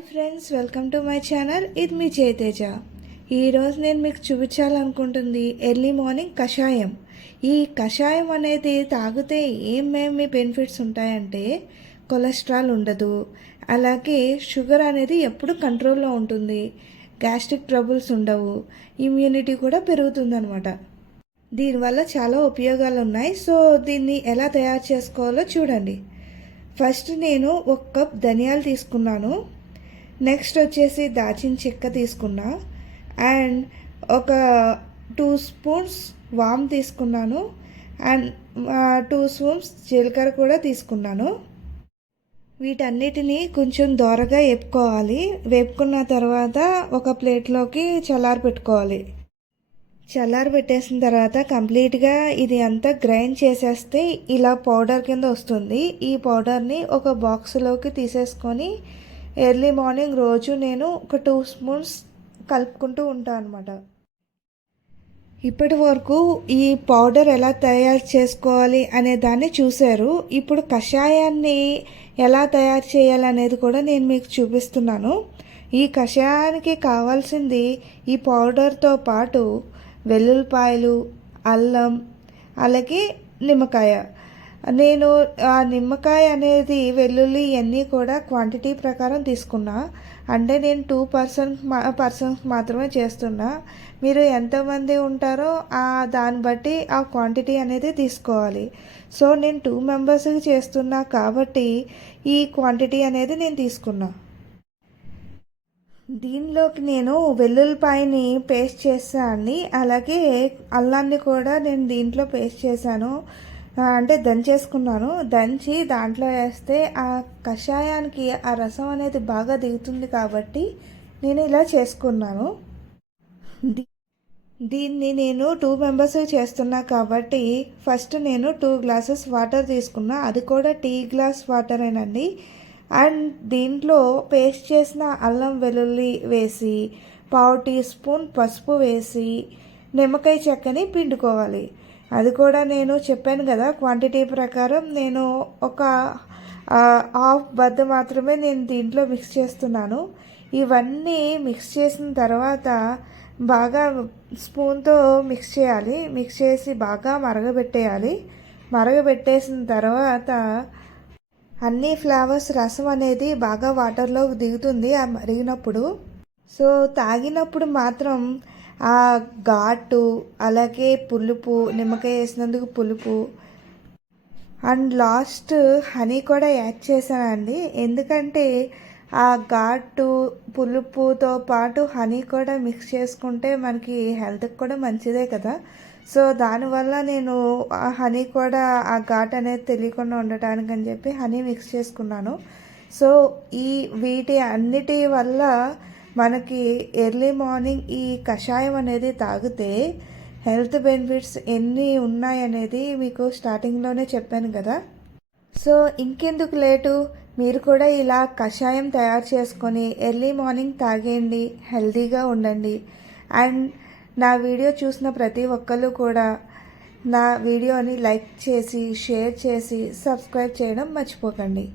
Hi friends, welcome to my channel. ఇది మీ చేతేజ. ఈరోజు నేను మీకు చూపించాలనుకుంటుంది ఎర్లీ మార్నింగ్ కషాయం. ఈ కషాయం అనేది తాగితే ఏమేమి బెనిఫిట్స్ ఉంటాయంటే కొలెస్ట్రాల్ ఉండదు, అలాగే షుగర్ అనేది ఎప్పుడు కంట్రోల్లో ఉంటుంది, గ్యాస్ట్రిక్ ట్రబుల్స్ ఉండవు, ఇమ్యూనిటీ కూడా పెరుగుతుందన్నమాట. దీనివల్ల చాలా ఉపయోగాలు ఉన్నాయి. సో దీన్ని ఎలా తయారు చేసుకోవాలో చూడండి. ఫస్ట్ నేను 1 కప్ ధనియాలు తీసుకున్నాను. నెక్స్ట్ వచ్చేసి దాచిన చెక్క తీసుకున్నా, అండ్ ఒక 2 స్పూన్స్ వామ్ తీసుకున్నాను, అండ్ 2 స్పూన్స్ జీలకర్ర కూడా తీసుకున్నాను. వీటన్నిటిని కొంచెం దోరగా వేపుకున్న తర్వాత ఒక ప్లేట్లోకి చల్లారి పెట్టేసిన తర్వాత కంప్లీట్గా ఇది అంతా గ్రైండ్ చేసేస్తే ఇలా పౌడర్ కింద వస్తుంది. ఈ పౌడర్ని ఒక బాక్స్లోకి తీసేసుకొని ఎర్లీ మార్నింగ్ రోజు నేను ఒక 2 స్పూన్స్ కలుపుకుంటూ ఉంటాను అనమాట. ఇప్పటి వరకు ఈ పౌడర్ ఎలా తయారు చేసుకోవాలి అనే దాన్ని చూశారు. ఇప్పుడు కషాయాన్ని ఎలా తయారు చేయాలనేది కూడా నేను మీకు చూపిస్తున్నాను. ఈ కషాయానికి కావాల్సింది ఈ పౌడర్తో పాటు వెల్లుల్లిపాయలు, అల్లం, అలాగే నిమ్మకాయ. నేను ఆ నిమ్మకాయ అనేది వెల్లుల్లి ఇవన్నీ కూడా క్వాంటిటీ ప్రకారం తీసుకున్నా. అంటే నేను 2 పర్సన్స్ మాత్రమే చేస్తున్నా. మీరు ఎంతమంది ఉంటారో దాన్ని బట్టి ఆ క్వాంటిటీ అనేది తీసుకోవాలి. సో నేను 2 మెంబర్స్కి చేస్తున్నా కాబట్టి ఈ క్వాంటిటీ అనేది నేను తీసుకున్నా. దీనిలోకి నేను వెల్లుల్లిపాయని పేస్ట్ చేశాను, అలాగే అల్లాన్ని కూడా నేను దీంట్లో పేస్ట్ చేశాను, అంటే దంచేసుకున్నాను. దంచి దాంట్లో వేస్తే ఆ కషాయానికి ఆ రసం అనేది బాగా దిగుతుంది కాబట్టి నేను ఇలా చేసుకున్నాను. దీన్ని నేను 2 మెంబర్స్ చేస్తున్నా కాబట్టి ఫస్ట్ నేను 2 గ్లాసెస్ వాటర్ తీసుకున్నా. అది కూడా టీ గ్లాస్ వాటరేనండి. అండ్ దీంట్లో పేస్ట్ చేసిన అల్లం వెల్లుల్లి వేసి 1/2 టీ స్పూన్ పసుపు వేసి నిమ్మకాయ చెక్కని పిండుకోవాలి. అది కూడా నేను చెప్పాను కదా, క్వాంటిటీ ప్రకారం నేను ఒక హాఫ్ బద్ద మాత్రమే నేను దీంట్లో మిక్స్ చేస్తున్నాను. ఇవన్నీ మిక్స్ చేసిన తర్వాత బాగా స్పూన్తో మిక్స్ చేయాలి. మిక్స్ చేసి బాగా మరగబెట్టేసిన తర్వాత అన్ని ఫ్లేవర్స్ రసం అనేది బాగా వాటర్లోకి దిగుతుంది ఆ మరిగినప్పుడు. సో తాగినప్పుడు మాత్రం ఆ ఘాటు, అలాగే పులుపు, నిమ్మకాయ వేసినందుకు పులుపు, అండ్ లాస్ట్ హనీ కూడా యాడ్ చేశానండి. ఎందుకంటే ఆ ఘాటు పులుపుతో పాటు హనీ కూడా మిక్స్ చేసుకుంటే మనకి హెల్త్కి కూడా మంచిదే కదా. సో దానివల్ల నేను ఆ హనీ కూడా ఆ ఘాట్ అనేది తెలియకుండా ఉండటానికి అని చెప్పి హనీ మిక్స్ చేసుకున్నాను. సో వీటి అన్నిటి వల్ల మనకి ఎర్లీ మార్నింగ్ ఈ కషాయం అనేది తాగితే హెల్త్ బెనిఫిట్స్ ఎన్ని ఉన్నాయనేది మీకు స్టార్టింగ్లోనే చెప్పాను కదా. సో ఇంకెందుకు లేటు, మీరు కూడా ఇలా కషాయం తయారు చేసుకొని ఎర్లీ మార్నింగ్ తాగేయండి, హెల్తీగా ఉండండి. అండ్ నా వీడియో చూసిన ప్రతి ఒక్కళ్ళు కూడా నా వీడియోని లైక్ చేసి, షేర్ చేసి, సబ్స్క్రైబ్ చేయడం మర్చిపోకండి.